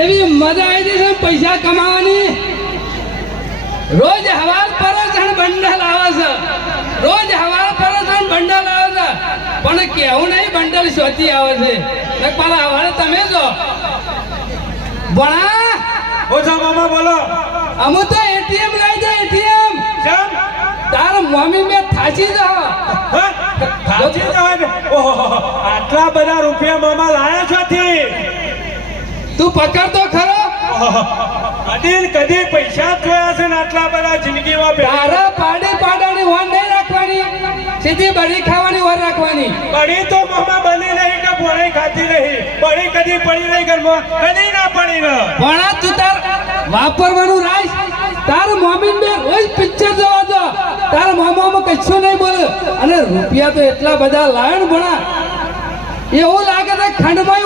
એવી મજા આવી છે પૈસા કમાવાની. રોજ હવાલ પર બંડલ આવે છે. રોજ હવાલ પર બંડલ આવે છે. પણ કેવું નહીં બંડલ શોધી આવે છે. ને પાછા હવારે તમે જો. ભણા ઓછા મામા બોલો. અમુ તો એટીએમ લઈ જાય એટીએમ. કેમ? તાર મમ્મી મેં થાચી જાઓ હે? સાચી જ વાત. ઓહો, આટલા બધા રૂપિયા મામા લાયા છો તું પકડ તો ખરો ઓહો, કદી પૈસા જોયા છે ને આટલા બધા જિંદગીમાં. તારા પાડી પાડાની વાન નહીં રાખવાની. સીધી બળી ખાવાની વાન રાખવાની. બળી તો મામા બની નહીં કે ભોળી ખાતી નહીં. બળી કદી પડી નહીં ઘરમાં કદી ના પડી ન. ભણા તું તાર વાપરવાનું રાખ. તાર મમ્મી બે રોજ પિક્ચર જોવા જો તાર મામામાં કશું નહીં બોલે. અને રૂપિયા તો એટલા બધા લાયણ ભણા. એવું લાગે છે ખંડમાં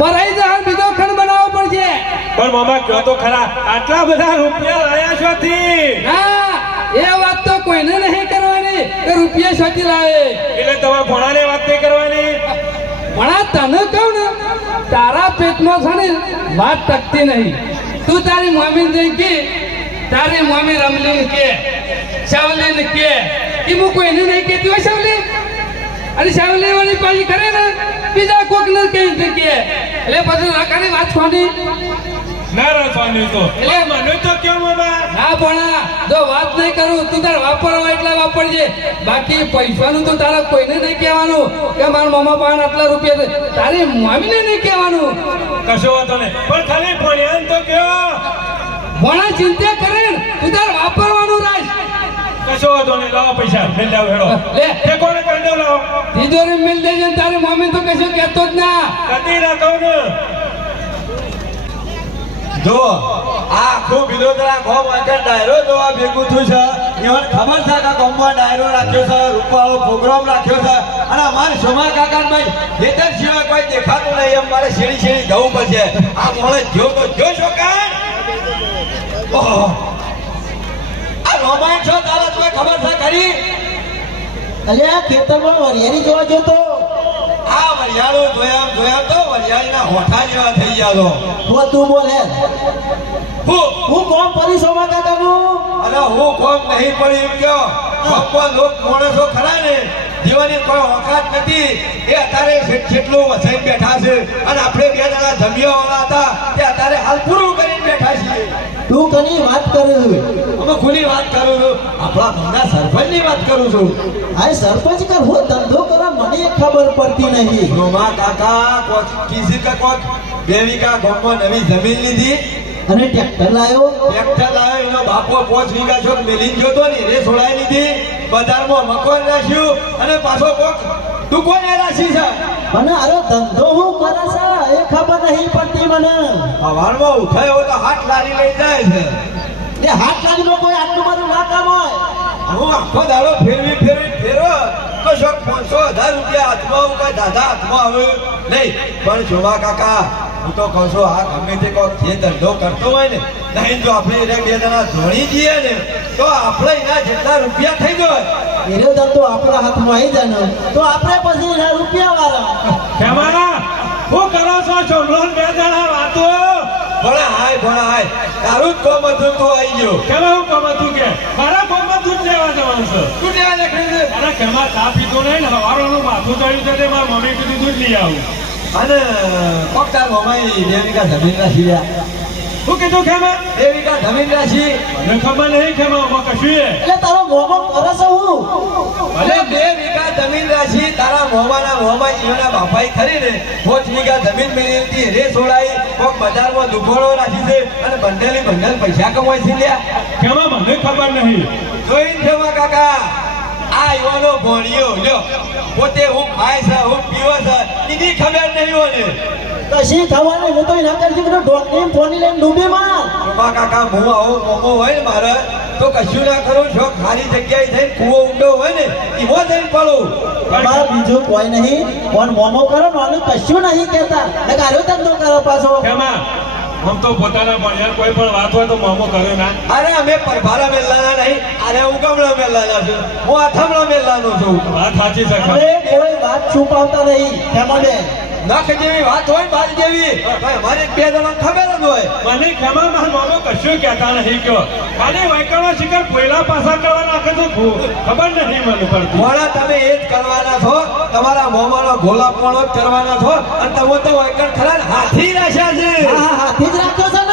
ભરાઈ જાય બીજો ખંડ બનાવવો પડશે. પણ મામા કહો તો ખરા આટલા બધા રૂપિયા લાયા છો થી હા એ વાત તો કોઈને નહીં કરવાની કે રૂપિયા શોધી લાવે. એટલે તમારા ભણાને વાત નહીં કરવાની? ભણા તને કહું ને તારા પેટમાં છે ને વાત ટકતી નહીં. તું તારી મમ્મી જઈ કે તારી મમ્મી રમલીન કે શાવલીન કે એ હું કોઈને નહીં કહેતી હોય શાવલી અને સાવ લેવાની પાછી કરે ને બીજા કોક ને કઈ જગ્યાએ એટલે પછી રાકાની વાત છોડી ના રાખવાની તો. એટલે મને તો કેમ મામા? ના ભણા જો વાત નહીં કરું તું તારે વાપરવા એટલા વાપરજે. બાકી પૈસાનું તો તારા કોઈને નહીં કહેવાનું કે મારા પાસે આટલા રૂપિયા તારી મમ્મીને નહીં કહેવાનું. કશો વાંધો નહીં. પણ ખાલી ભણ્યાને તો કયો. ભણા ચિંતા કરે ને, તું તારે વાપરવાનું રાખ કશો વાંધો નહીં લાવો પૈસા લઈ લાવો હેડો. લે. તે કોને કરી દો લાવો. તિજોરી મિલ દેજે તારી મમ્મી તો કશો કહેતો જ ના. કદી ના કહું ને. જો આ આખું વિલોદરા ગોમ આગળ ડાયરો જોવા ભેગું થયું છે. એમને ખબર છે કે ગોમમાં ડાયરો રાખ્યો છે રૂપાળો પ્રોગ્રામ રાખ્યો છે. અને અમારે સોમા કાકા ભાઈ ખેતર સિવાય કોઈ દેખાતું નહીં એમ મારે શેરી શેરી જવું પડશે. આ મોડે જો તો જો કાન ઓહો. રોમાન છો તારા કોઈ ખબર છે ખરી? અલ્યા ખેતરમાં વરિયાળી જોવા તો આ વરિયાળો જોયા જોયા તો વરિયાળીના હોઠા જેવા થઈ ગયા તો હું તું બોલે. હું. હું કોમ પરી સોમા કાકાનું અરે હું કોમ નહીં પડી એમ કયો. ભગવાન લોક માણસો ખરા ને? જીવાની કોઈ ઓકાત નથી. એ અત્યારે જેટ- જેટલું વસાઈ બેઠા છે. અને આપણે બે જણા જમ્યા વાળા હતા. તે અત્યારે હાલ પૂરું કરીને બેઠા છીએ. તું કની વાત કરે છે? અમે ખુલ્લી વાત કરું છું? આપણા ગામના સરપંચની વાત કરું છું. આ સરપંચ કર હું ધંધો કરવા મને ખબર પડતી નહીં. રોમા કાકા કોક કીધી કા કોક દેવિકા ગામમાં નવી જમીન લીધી. અને ટ્રેક્ટર લાવ્યો ટ્રેક્ટર લાવ્યો એનો બાપો પોચ વીઘા છોક મેલીન ગયો તો ને રે છોડાઈ લીધી. બજારમાં મકાન રાખ્યું અને પાછો કોક દુકાને રાખી છે. મને અરે ધંધો હું કરે છે એ ખબર નહીં પડતી મને. સવારમાં ઉઠાયો તો હાથ લારી લઈ જાય છે. એ હાથ લાગીનો કોઈ આટલું બધું ના કામ હોય. હું આખો દાડો ફેરવી ફેરવી ફેરો તો શોક પાંચસો હજાર રૂપિયા હાથમાં કોઈ દાદા હાથમાં આવે. નહીં પણ શોભા કાકા હું તો કહું છું આ ગમે તે કોઈ જે ધંધો કરતો હોય ને નહીં જો આપણે એને બે જણા ધોણી જઈએ ને તો આપણે એના જેટલા રૂપિયા થઈ જાય. એનો ધંધો આપણા હાથમાં આવી જાય ને તો આપણે પછી એના રૂપિયા વાળા ખેમાના હું કરો છો ચોમલો બે જણા વાતો? ભણા હાય ભણા હાય. તારું જ કોમ હતું તું આવી ગયો. ખેમા હું કોમ હતું કે? મારા ફોનમાં દૂધ લેવા જવાનું છે. તું લેવા નીકળી દે અરે ખેમા ચા પીધો નહીં ને હવારોનું માથું ચડ્યું છે તે મારા મમ્મી કીધું દૂધ લઈ આવું. અને કોક તાર મમાઈ બે વીઘા જમીન રાખી રહ્યા શું કીધું ખેમા બે વીઘા જમીન રાખી મને ખબર નહીં ખેમા આમાં કશું એટલે તારો મોમો કરે છે હું? ભલે. બે વીઘા જમીન રાખી તારા મોમાના મોમા જીવના બાપાઈ ખરી ને પાંચ વીઘા જમીન મેળવી હતી. રે છોડાઈ કોક બજારમાં દુકાનો રાખી છે અને બંડલી બંડલ પૈસા કમાય છે લ્યા. ખેમા મને ખબર નહીં. જોઈને જવા કાકા. આ યુવાનો ભણ્યો લ્યો. પોતે હું ખાય છે હું પીવો છે. એની ખબર નહીં હોને કશી ખબર હું તો એના કરતી દીધું ડોક્ટર ફોની લઈને ડૂબી માં કૃપા કાકા હું આવો મોકો હોય ને મારે તો કશું ના કરો છો ખાલી જગ્યાએ જઈને કૂવો ઊંડો હોય ને એવો જઈને પડો તમારે બીજું કોઈ નહીં પણ મોમો કરો માનું કશું નહીં કહેતા. ને કાર્યો ધંધો કરો પાછો. ખેમા આમ તો પોતાના ભણ્યા કોઈ પણ વાત હોય તો મોમો કર્યો ના. અરે અમે પરભારા મેલાના નહીં અરે ઉગમણા મેલાના છું હું આથમણા મેલાનો છું. વાત સાચી છે કોઈ વાત છુપાવતા નહીં ખેમા બેન. નખ જેવી વાત હોય મારી બાજ જેવી મારે બે જણા ખબર જ હોય. મને ખેમા માર મામો કશું કહેતા નહીં કયો. ખાલી વાયકાનો શિકાર પહેલા પાછા કરવા નાખે તો ખબર નથી મને પડતી. મોડા તમે એ જ કરવાના છો. તમારા મોમાનો ગોલાપણો જ કરવાના છો. અને તમે તો વૈકણ ખરા હાથી રાખ્યા છે. હા હા હાથી જ રાખ્યો છે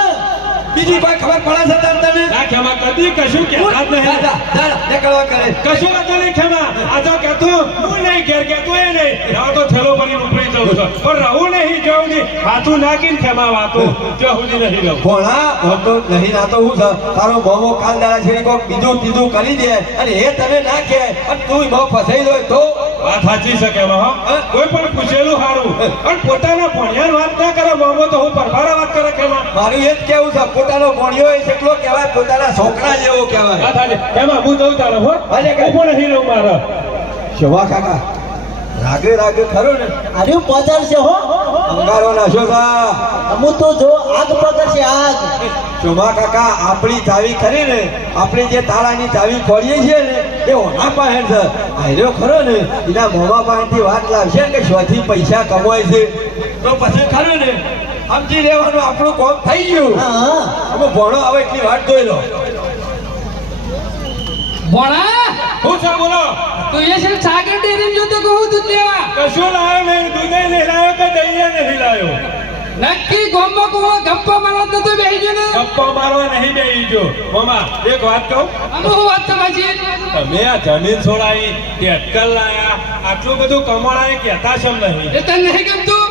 બીજી કોઈ ખબર પડે છે તાર તને? ના ખેમા કદી કશું કહેતા જ જા, નહીં. જા, જા, નીકળવા કરે. કશું વાંધો નહીં ખેમા આ તો કહેતો હું નહીં ઘેર કહેતો એ નહીં. રાવ તો થેલો ભરી ઉપરી જવું છું પણ રહું નહીં જવું નહીં હાથું નાખીને ખેમા વાતો જો સુધી નહીં રહું ભોળા હું તો નહીં ના તો હું છે. તારો મોમો કાલ દાડા છે કોક બીજું ત્રીજું કરી દે. અને એ તને નાખે. અને તું બહુ ફસાઈ જાય તો વાત સાચી છે હો? કોઈ પણ પૂછેલું સારું પણ પોતાના ભણ્યાર વાત ના કરે મામો તો હું પરભારા વાત કરે ખેમા મારું એ જ કેવું છે પોતાનો ભણ્યો એ કેટલો કહેવાય પોતાના છોકરા જેવો કહેવાય. એમાં હું જઉં તારો હો? ભલે કઈ? પણ નહીં રહું મારે. શોભા કાકા. રાગે રાગે ખરો ને. આર્યું પહોંચાડશે હો. અંગારો ના શોભા અમુ તો જો આગ પકડશે આગ. શોભા કાકા આપણી ચાવી ખરી ને આપણે જે તાળાની ચાવી ખોલીએ છીએ ને એ ઓના પાસે છે. આર્યો ખરો ને એના મોમા પાસેથી વાત લાવશે કે શોથી પૈસા કમાય છે. તો પછી ખરું ને સમજી લેવાનું આપણું કોમ થઈ ગયું. હા. હા અમે ભણો આવે એટલી વાત જોઈ લો. ભણા? હું છે બોલો. તું એ છે સાગર ડેરી જોતો કહું દૂધ લેવા? કશું લાવ્યો નહીં દૂધ નહીં લાવ્યો કે દહીં નહીં લાવ્યો? નક્કી ગોમમાં કુવો ગપ્પો મારવા તો બેહી ગયો ને? ગપ્પો મારવા નહીં બેહી ગયો. મામા એક વાત કહું? અમે હું વાત તમારી તમે આ જમીન છોડાવી ટેટકલ લાયા આટલું બધું કમાણાએ કહેતા છે નહીં? એ તને નહીં ગમતું?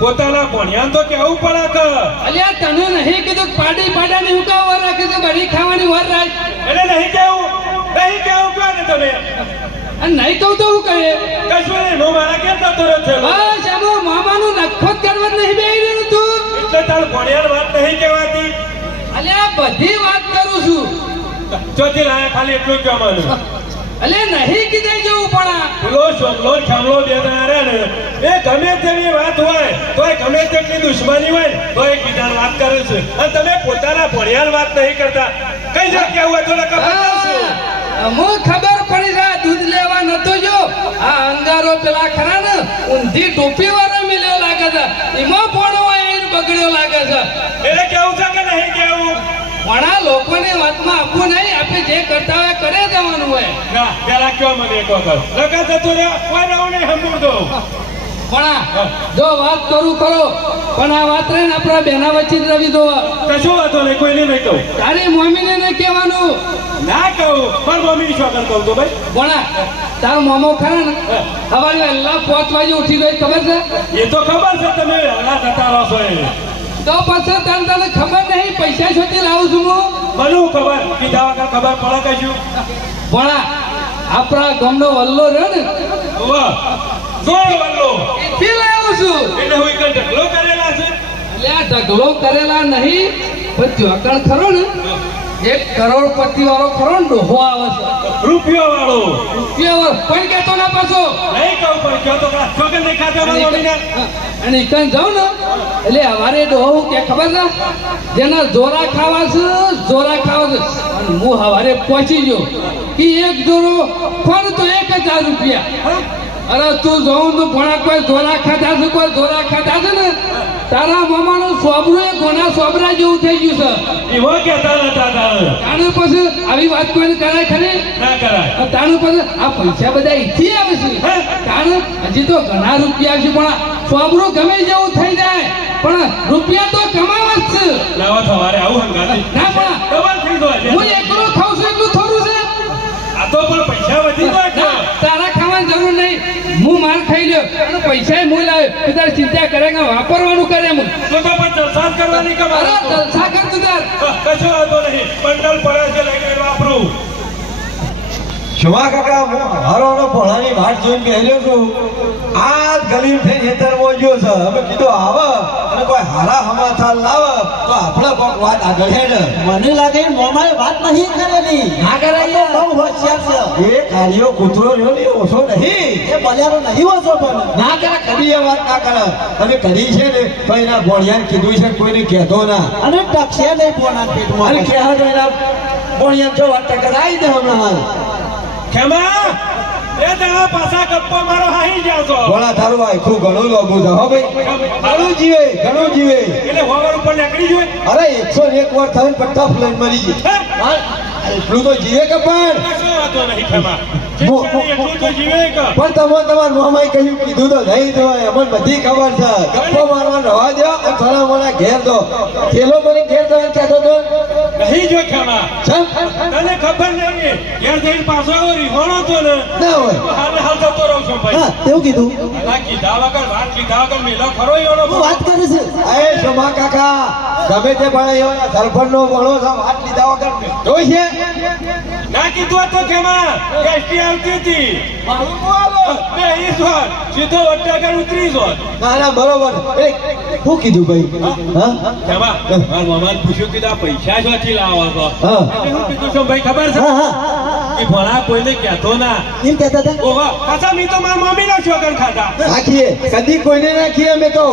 પોતાના ભણ્યાન તો કેવું પડે કે અલ્યા તને નહીં કીધું પાડી પાડાની હુકા ઉકાવવા રાખી તો બળી ખાવાની વર રાખ એટલે નહીં કેવું નહીં કેવું કહો તમે. અને નહીં કહું તો હું કહે કશું નહીં હું મારા કેમ જતો રહ્યો છે? બસ આનો મામાનું નખો કરવા નહીં બેહી રહ્યું તું. એટલે તાર ભણિયાર વાત નહીં કહેવાતી. અલ્યા બધી વાત કરું છું. ચોથી લાયા ખાલી એટલું કહેવાનું. અલે નહીં કીધે જેવું પણ પેલો સોમલો છામલો બે રે ને. એ ગમે તેવી વાત હોય તોય ગમે તેટલી દુશ્મની હોય તોય એકબીજાને વાત કરે છે. અને તમે પોતાના ભણિયાર વાત નહીં કરતા. કઈ જગ્યા હોય તો લખા અમુક ખબર પડી જાય દૂધ લેવા નતો જો. આ અંગારો પેલા ખરા ને ઊંધી ટોપી વાળો મિલ્યો લાગે છે. એમાં પોણો આવીને બગડ્યો લાગે છે. એટલે કેવું છે કે નહીં કેવું? આ લોકોની વાતમાં આપવું નહીં આપણે જે કરતા હોય કરે દેવાનું હોય. ના પેલા કયો મને એક વખત. લગા જતો રે કોઈ રહું નહીં સંભળ દો પણ જો વાત કરું કરો પણ આ વાત રહે આપણા બેના વચ્ચે જ રવી દો. કશું વાતો નહીં કોઈને નહીં કહું. તારી મમ્મીને નહીં કહેવાનું. ના કહું પણ મમ્મી શું કહું તો ભાઈ? ભણા તારો મામો ખરા ને? સવારે વહેલા પાંચ વાગે ઉઠી ગઈ ખબર છે? એ તો ખબર છે તમે વહેલા જતા રહો છો તો પછી તને તને ખબર નહીં પૈસા છોટી લાવું છું હું? મને ખબર કીધા વગર ખબર પડે કશું. ભણા આપણા ગામનો વલ્લો રહ્યો ને? વાહ જોર વલ્લો. તે લાવું છું. એટલે હું એક ઢગલો કરેલા છે. લે ઢગલો કરેલા નહીં પણ ચોકણ ખરો ને? એક કરોડપતિ વાળો ખરો ડોહો આવે છે. રૂપિયો વાળો રૂપિયા વાળો કોઈ કહેતો ના પાછો. નહીં કહું પણ કયો તો છોકર નહીં ખાતા અને વાળો અને ઈકન જાઉં ને? એટલે અમારે ડોહો કે ખબર છે? જેના જોરા ખાવા છે જોરા ખાવા છે. હું હવારે પહોંચી ગયો. કે એક જોરો પણ તો એક હજાર રૂપિયા. અરે તું જોઉં તો ભણા કોઈ જોરા ખાધા છે કોઈ જોરા ખાધા છે ને? તારા મામાનું સોબરું એ ગોના સોબરા જેવું થઈ ગયું છે? એવો કહેતા હતા તારે. પછી આવી વાત કોઈને કરાય ખરી? ના કરાય. તાનું પછી આ પૈસા બધા અહીંથી આવે છે. હે? હજી તો ઘણા રૂપિયા છે પણ સોબરું ગમે જેવું થઈ જાય. પણ રૂપિયા તો કમાવા જ છે. લાવો તમારે આવું હંગાતી. ના પણ ડબલ થઈ ગયો હું. એકલો ખાઉં છું એટલું થોડું છે. આ તો પણ પૈસા વધી ગયા નહીં હું માર ખાઈ લ્યો. અને પૈસા હું લાવ્યો તું તારે ચિંતા કરે કે વાપરવાનું કરે હું જલસા કરવાની? જલસા કર તું તાર. કશું વાંધો નહીં. બંડલ પડે છે લઈને વાપરું. શોભા કાકા હું હારોનો ભણાની વાત જોઈને કહેલો છું. આ ગલીમ થઈને ખેતરમાં ગયો છે. અમે કીધું આવ અને કોઈ હારા સમાચાર લાવે તો આપણે કોક વાત આગળ હેડ. મને લાગે મોમાએ વાત નહીં કરેલી. ના કરાય બહુ હોશિયાર છે. એ કાર્યો કૂતરો રહ્યો ને ઓછો નહીં. એ બલ્યારો નહીં ઓછો પણ. ના કરે કદી એ વાત ના કરે. અને કદી છે ને તો એના ભોળિયાને કીધું છે કોઈને કહેતો ના. અને ટકશે નહીં અને પેટમાં. કહેવા તો એના ભોળિયાને જો વાત ટકર દે હમણાં ખેમા એ તારા પાછા કપ્પા મારો હાઈ જાવ છો. વળા તારું આખું ઘણું લોબુ છે હો ભાઈ. ઘણું જીવે ઘણું જીવે. એટલે હોવર ઉપર નીકળી જોઈએ. અરે એકસો ને એક વાર થઈને પટ્ટા ફ્લેન મરી ગઈ એટલું તો જીવે કે પણ? પણ તમે તમારા મામાએ કહ્યું કીધું તો નહીં તો અમને બધી ખબર છે. ગપ્પો મારવા રવા દો અને થોડા મોડા ઘેર દો. થેલો મને ઘેર દો એમ કહેતો તો? નહીં જો ખેમા. તને ખબર નહીં ઘેર જઈને પાછો આવો રીહોણો તો ને? ના હોય. હાલે હાલ જતો રહું છું ભાઈ. હા તેવું કીધું. કીધા વગર વાત કીધા વગર મેલો ખરો એનો વાત કરીશ એ શોભા કાકા. ગમે તે પણ એવા સરપંચનો વણો છે વાત લીધા વગર જોઈ છે? ના કીધું તો ખેમા ગેસ્ટી આવતી હતી. બે ઈશ્વર સીધો વટ્ટાગર ઉતરી જો ના ના બરોબર. એ શું કીધું ભાઈ? હા? ખેમા મારા પૂછ્યું કીધું આ પૈસા શોથી લાવો છો. હા. શું કીધું છું ભાઈ ખબર છે? હા હા. કે ભણા કોઈને કહેતો ના. એમ કહેતા હતા ઓહો પાછા મેં તો મારા મમ્મીના ચોગન ખાધા. રાખીએ. કદી કોઈને નાખીએ અમે તો.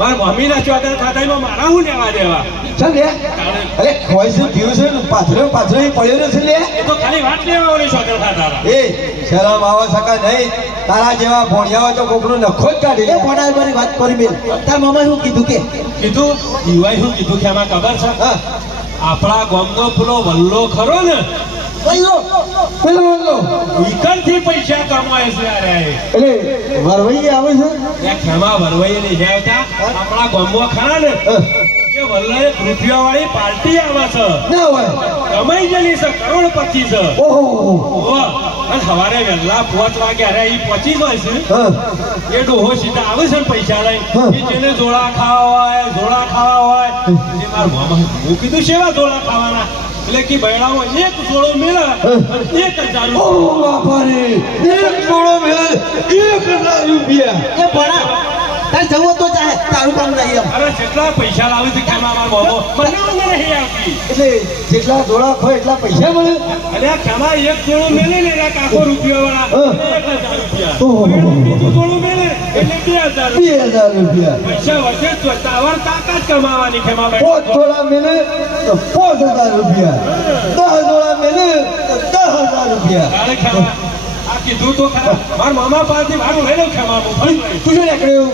મારા ચોગન ખાતા એમાં મારા હું લેવા દેવા? ચાલ લે? અરે ખોય છે પીવું છે પાછળ પાથરો એ પડ્યો નથી લે. એ તો ખાલી વાત લેવા વાળી ચોગન ખાધા એ શરમ આવો સકા નહીં. તારા જેવા ભણ્યા હોય તો કોકનો નખો જ કાઢી. એ લે મારી વાત કરી મેલ. તાર મામાએ શું કીધું કે? કીધું યુવાઈ શું કીધું કે આમાં ખબર છે? આપણા ગામનો પેલો વલ્લો ખરો ને કયો પેલો પેલો ઈકણથી પૈસા કમાય છે અરે. એટલે આવે છે? ત્યાં ખેમા આપણા ગામમાં ખરા ને? એ વલ્લો રૂપિયા વાળી પાર્ટી આવે છે. ના હોય. કમાઈ ગયેલી છે કરોડપતિ છે. ઓહો. ઓહો. અને સવારે વહેલા પાંચ વાગે અરે એ પહોંચી જાય છે. એ ડોહો સીધા આવે છે ને પૈસા લઈ. જેને જોડા ખાવા હોય જોડા ખાવા હોય એ મારા મામા હું કીધું સેવા જોડા ખાવાના. એટલે કે બૈરાઓ એક જોડો મેળા અને એક હજાર રૂપિયા. રે એક જોડો મેળ એક હજાર રૂપિયા. એ ભણા તાર જવો તો ચાલે. તારું કામ નહીં એમ અરે જેટલા પૈસા લાવે છે ખેમા મારો મામો મને નહીં આવતી. એટલે જેટલા ધોળા ખોય એટલા પૈસા મળે. આ ખેમા એક જોડો મેલે ને એના કાકો રૂપિયા વાળા. એક હજાર રૂપિયા. ઓહો. બીજું જોડું મેલે એટલે બે હજાર બે રૂપિયા. હજાર રૂપિયા. પૈસા વધે જ તો તાવર તાકાત કમાવાની ખેમા પાંચ જોડા મેલે તો પાંચ હજાર રૂપિયા. દસ જોડા મેલે તો દસ હજાર રૂપિયા. અરે ખેમા આ કીધું તો ખરા. મારા મામા પાસેથી ભાડું લઈ લઉં ખેમા તું શું નીકળ્યું.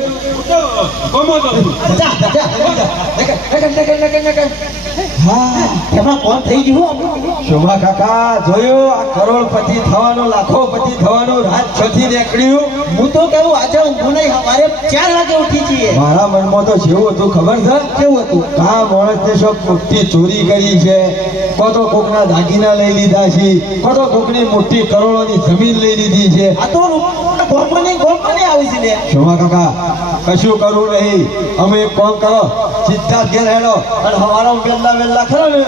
મારા મનમાં તો જેવું હતું ખબર કેવું હતું? કા માણસને શું મોટી ચોરી કરી છે. કો તો કોકના દાગીના લઈ લીધા છે. કો તો કોકની મોટી કરોડોની જમીન લઈ લીધી છે. આ તો ગોળમાં નહીં આવી છે લે. શોભા કાકા કશું કરવું નહીં. અમે એક કામ કરો સીધા ઘેર હેડો. અને હવારો વેલા વેલા ખરો ને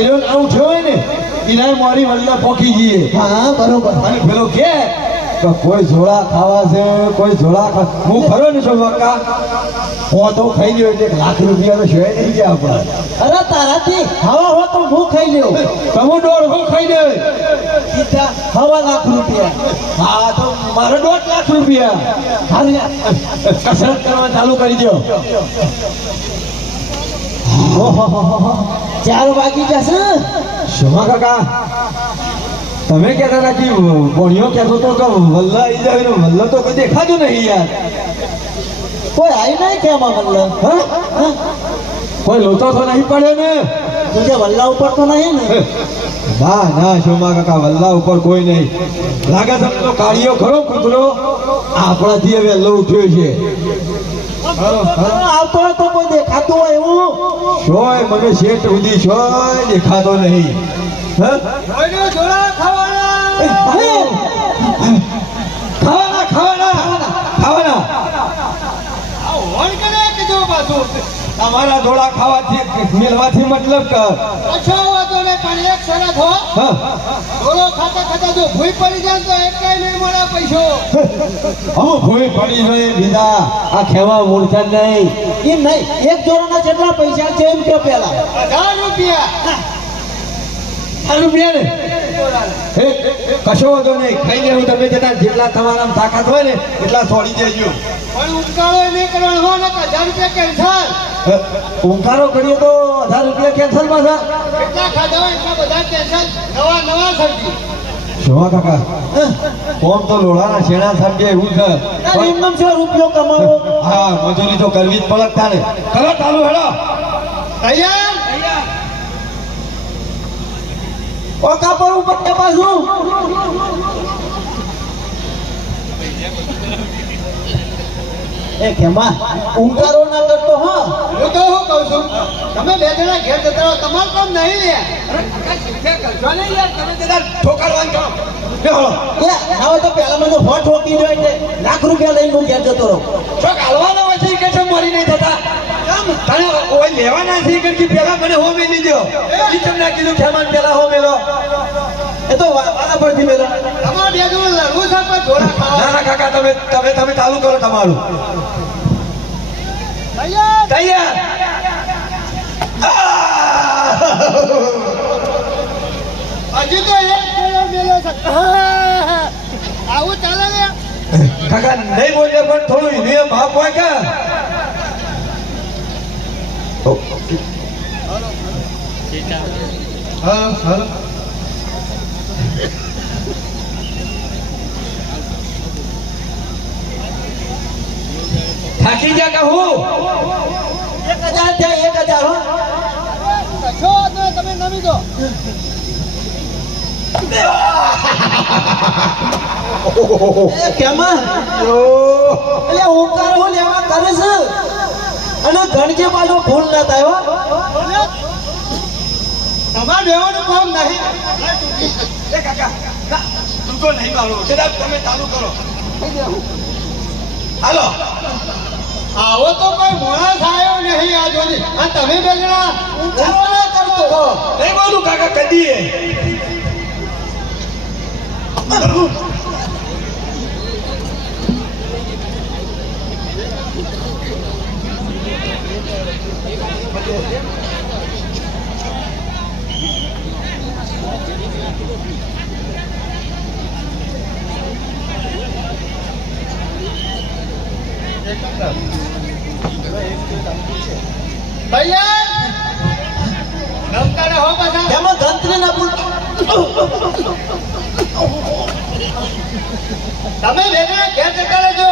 એનો આવું થયો હોય ને એના મારી વલ્લા પોકી જઈએ. હા બરોબર. અને પેલો કે તો કોઈ ઝોળા ખાવા છે કોઈ ઝોળા ખા હું ખરો ને શોભા કાકા તો ખાઈ ગયો એટલે લાખ રૂપિયા તો શોય નહીં ગયા આપણે અરે તારાથી હવા હો તો હું ખાઈ ગયો તમે દોઢ હું ખાઈ દે. સીધા હવા લાખ રૂપિયા. હા તો મારે દોઢ લાખ રૂપિયા. હાલ કસરત કરવા ચાલુ કરી દો ચાર વાગી જશે. શોભા કાકા? તમે કહેતા હતા કે ભણ્યો કહેતો તો કે વલ્લા આવી જાય ને વલ્લા તો કોઈ દેખાજો નહીં યાર. કોઈ આવી નહીં કેમાં મતલબ હા? હા? કોઈ લોતો તો નહીં પડે ને? તુજે વલ્લા ઉપર તો નહીં ને? ના ના શોમા કાકા વલ્લા ઉપર કોઈ નહીં. લાગે તમને તો ખરો કૂતરો? આપણાથી હવે વહેલો ઉઠ્યો છે. આવતો હોય તો કોઈ દેખાતું હોય એવું? શોય મને શેઠ સુધી શોય દેખાતો નહીં. ખાવાના! ખાવાના ખાવાના અમારા ધોળા ખાવાથી મેળવાથી મતલબ કે કશો વાંધો નહીં, પણ એક શરત હો. હા. ખાતા ખાતા જો ભૂઈ પડી જાય તો એકેય નહીં મળે પૈસો. હું ભૂઈ પડી ગઈ બીજા આ ખેવા મૂર્છા નહીં. એમ નહીં એક જોડાના જેટલા પૈસા છે એમ કે પેલા? હજાર રૂપિયા. આ રૂપિયા ને હે, કશો વાંધો નહીં. ખાઈ લેવું તમે જતા જેટલા તમારા તાકાત હોય ને એટલા છોડી દેજો. પણ ઉંકારો નહીં કરવાનો હો ને હજાર રૂપિયા કેન્સલ. ઉંકારો કરીએ તો હજાર રૂપિયા કેન્સલ પાછા. એટલા ખાધા હોય એટલા બધા કેન્સલ. નવા નવા ખર્ચી શોભા કાકા કોમ તો લોઢાના શેણા સમજે એવું છે. રૂપિયો કમાવો? હા મજૂરી તો કરવી જ પડે તારે. કરો ચાલુ હેડો. તૈયાર? ઓકા પર ઉપર પાછું એ કેમાં ઉંકારો ના કરતો હા. હું તો શું કહું છું? તમે બે જણા ઘેર જતા રહો તમારું કામ નહીં લે. હવે તો પેલા મને હોટ હોકી એટલે લાખ રૂપિયા લઈને હું ઘેર જતો રહું. શોક હાલવાના હોય છે ઈ કે છે મોરી નહીં થતા તને ઓય લેવાના છે ઈ કે પેલા મને હો મે દો ઈ તમને કીધું ખેમાન પેલા હો મેલો. એ તો વા- વાના પરથી મેલો. તમારે બે જો લડવું છે પણ ઘોડા ખાવા. ના ના કાકા તમે તમે તમે ચાલુ કરો તમારું. તૈયાર? તૈયાર. હજી તો એક જોડો મેલો છે. આવું ચાલે કાકા નહીં બોલ્યો પણ થોડું નિયમ આપવા કે? હા હા થાકી જા કહું એક હજાર થયા એક હજાર હો. છો તમે નમી દો કેમાં? એટલે ઓંકાર લેવા કરે છે. અને ગણકે પાછો ફોન ના થાય હો. તમારે દેવાનું કામ નહીં. એ કાકા તું તો નહીં મારો. જરાક તમે ચાલુ કરો. હાલો. આવો તો કોઈ માણસ આવ્યો નહીં આ જોડી આ તમે બે જણા ઉંકારો ના કરતો હો નહીં બોલું કાકા કદી રહો બધા એમાં ગંતને ના ભૂલ તમે જણા ઘેર છો રહેજો.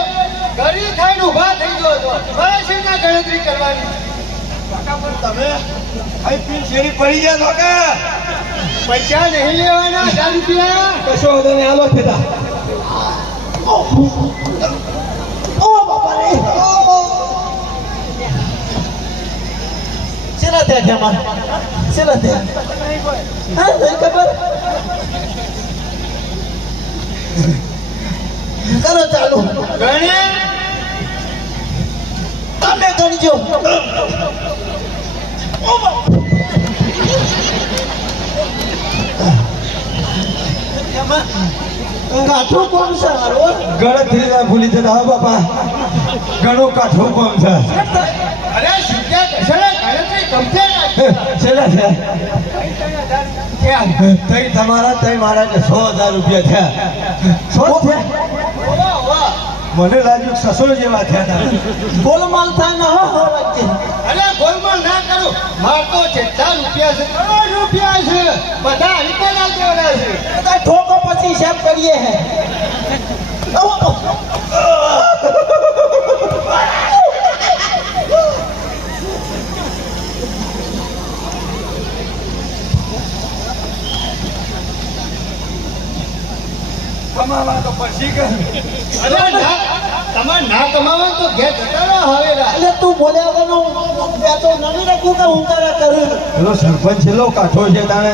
ગરી થઈને ઊભા થઈ ગયો છો બરાશી ના ગણતરી કરવાની? તમે અહીં પીન શેરી પડી ગયા છો કે? પૈસા નહીં લેવાના હજાર રૂપિયા. કશો વાંધો નહીં આલો થતા ઓ બાપા રે શેના શેના થયા હા નહીં ખબર? કરો ચાલુ. ગણે તમે ગણજો ઓ બાપા. કેમાં? કાઠું કોણ છે? ગણતરી ના ભૂલી જતા હા બાપા. ઘણું કાઠું કોમ છે. અરે શીખ્યા કશે ગણતરી કમ્પ્લેટ છેલ્લા છે. તઈ તમારા તઈ મારા સો હજાર રૂપિયા થયા સો થયા મને લાગ્યું સસરો જેવા થયા હતા ગોલમાલ થાય ને હો હો રાખજે. અરે ગોલમાલ ના કરો. માર તો જેટલા રૂપિયા છે કરોડ રૂપિયા છે. બધા રીતે ના દેવાના છે. બધા ઠોકો પછી હિસાબ કરીએ હે. કમાવા તો પછી કે? અરે ના તમારે ના કમાવા તો ઘેર જતા રહો હવે રા. એટલે તું બોલ્યા વગરનો તો નવી રાખું કે હું તારા કરું? પેલો સરપંચ છેલ્લો કાઠો છે તાણે.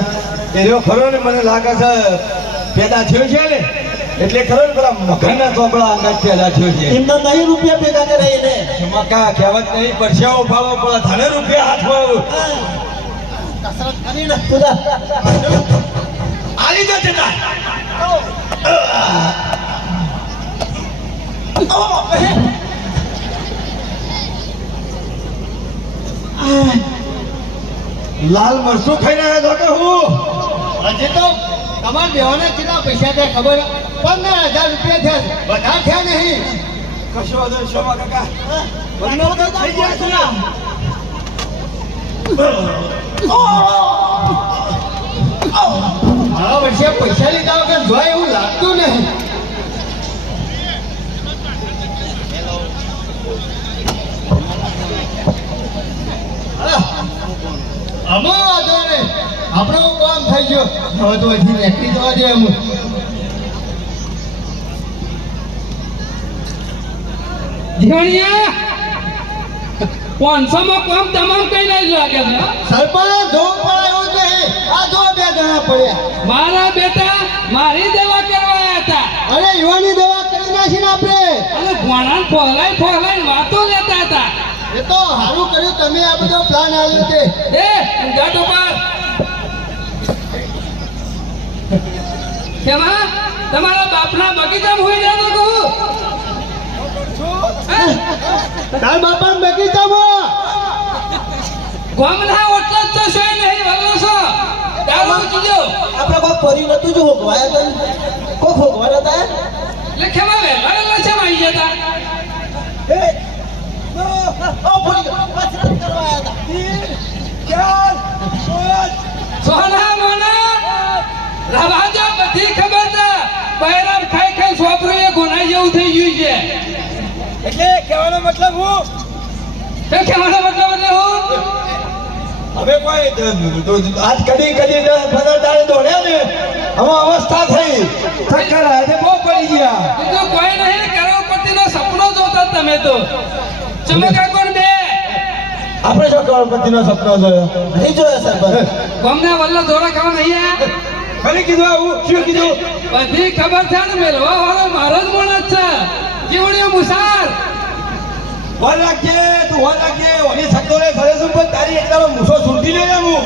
એર્યો ખરો ને મને લાગે છે પેદા થયો છે ને? એટલે ખરો ને પેલા મગરના ચોપડા અંગત પેદા થયો છે. એમના નહીં રૂપિયા ભેગા કરે એને. એમાં કા કહેવત નહીં પરસેવો ઉભાવો પણ થાને રૂપિયા હાથમાં કસરત કરીને ખુદા આલી દો જતા. લાલ મરસું ખાઈને આવ્યા છો કે હું? હજી તો તમારે દેવાના કેટલા પૈસા થયા ખબર? પંદર હજાર રૂપિયા થયા બધા થયા નહીં. કશો વાંધો નહીં, શોભા કાકા. બંને વખત થઈ ગયા છે વર્ષે પૈસા લીધા વગર જોય એવું અમે વાંધો આપણું કામ થઈ ગયું. હવે તો હજી નીકળી જવા દે એમ. ધીવણિયા પાંચસોમાં કામ તમામ કઈ નહીં લાગે સરપંચ જોવું પડે એવું આ ધો બે જણા પડ્યા. મારા બેટા મારી દવા કરવા આવ્યા હતા. અરે યુવાની દવા કરી નાખી ને આપણે. અને ફોહલાઈ ફોહલાઈ વાતો લેતા હતા. એ તો સારું કર્યું તમે આ બધો પ્લાન આવ્યો તે એ ગાટો ઉપર કેમાં તમારા બાપના બગીચામાં હોઈ જાતો કહું? હે? તાર બાપા બગીચામાં? ગોમલા ઓટલો જ તો છે નહીં વલ્લો છો. દારૂ પીજો આપણે કોઈ ફરી નતું જો હોગવાયા તો કોઈ હોગવાયા હતા એટલે કેમાં વહેલા વહેલા છે આવી જતા? ઓ ફરી પાછળ કરવા આવ્યા હતા. સોના મોના રવાજા બધી ખબર છે. બૈરામ ખાઈ ખાઈ સોપરું એ ગોનાઈ જેવું થઈ ગયું છે. એટલે કહેવાનો મતલબ હું? તે કહેવાનો મતલબ એટલે હું? હવે કોઈ આજ કદી કદી દ- દોડ્યા ને. હવે અવસ્થા થઈ. થક્કર આજે બહુ પડી ગયા. તો કોઈ નહીં કરોડપતિનો સપનો જોતા તમે તો. ચમકા કોણ બે? આપણે શું કરોડપતિનો સપનો જોયો. નહીં જોયો સરપંચ. કોમને વલ્લો દોડા ખાવા નહીં ફરી કીધું આવું. શું કીધું? બધી ખબર છે ને મેલવા વાળો મારો જ માણસ છે. જીવણીઓ મુસાર. વર રાખજે તું વર રાખજે ઓની શબ્દો ને સરે શું પણ તારી એક તારો મૂછો છૂટી લે હું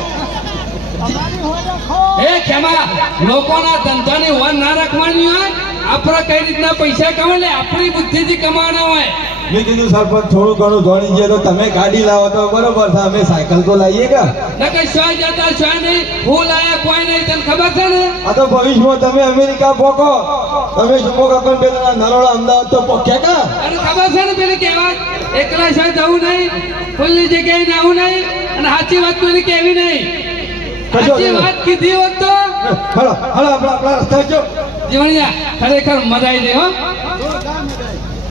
એ ખેમા લોકોના ધંધાની વન ના રાખવાની હોય? આપણે કઈ રીતના પૈસા કમાય આપણી બુદ્ધિથી કમાવાના હોય. મેં કીધું સરપંચ થોડું ઘણું ધોણી જાય તો તમે ગાડી લાવો તો બરોબર છે અમે સાયકલ તો લાવીએ કા? નકે સોય જતા સોય નહીં હું લાયા કોઈ નહીં તને ખબર છે ને? આ તો ભવિષ્યમાં તમે અમેરિકા પોકો. તમે શુભો કાકા બે જણા નરોડા અમદાવાદ તો પોક્યા કા? અને ખબર છે ને પેલી કહેવાત એકલા સોય જવું નહીં ખુલ્લી જગ્યાએ જવું નહીં અને સાચી વાત કોઈ કહેવી નહીં. સાચી વાત કીધી હોત તો? હલો હલો આપણા આપણા રસ્તા જો. જીવણિયા ખરેખર મજા આવી હો.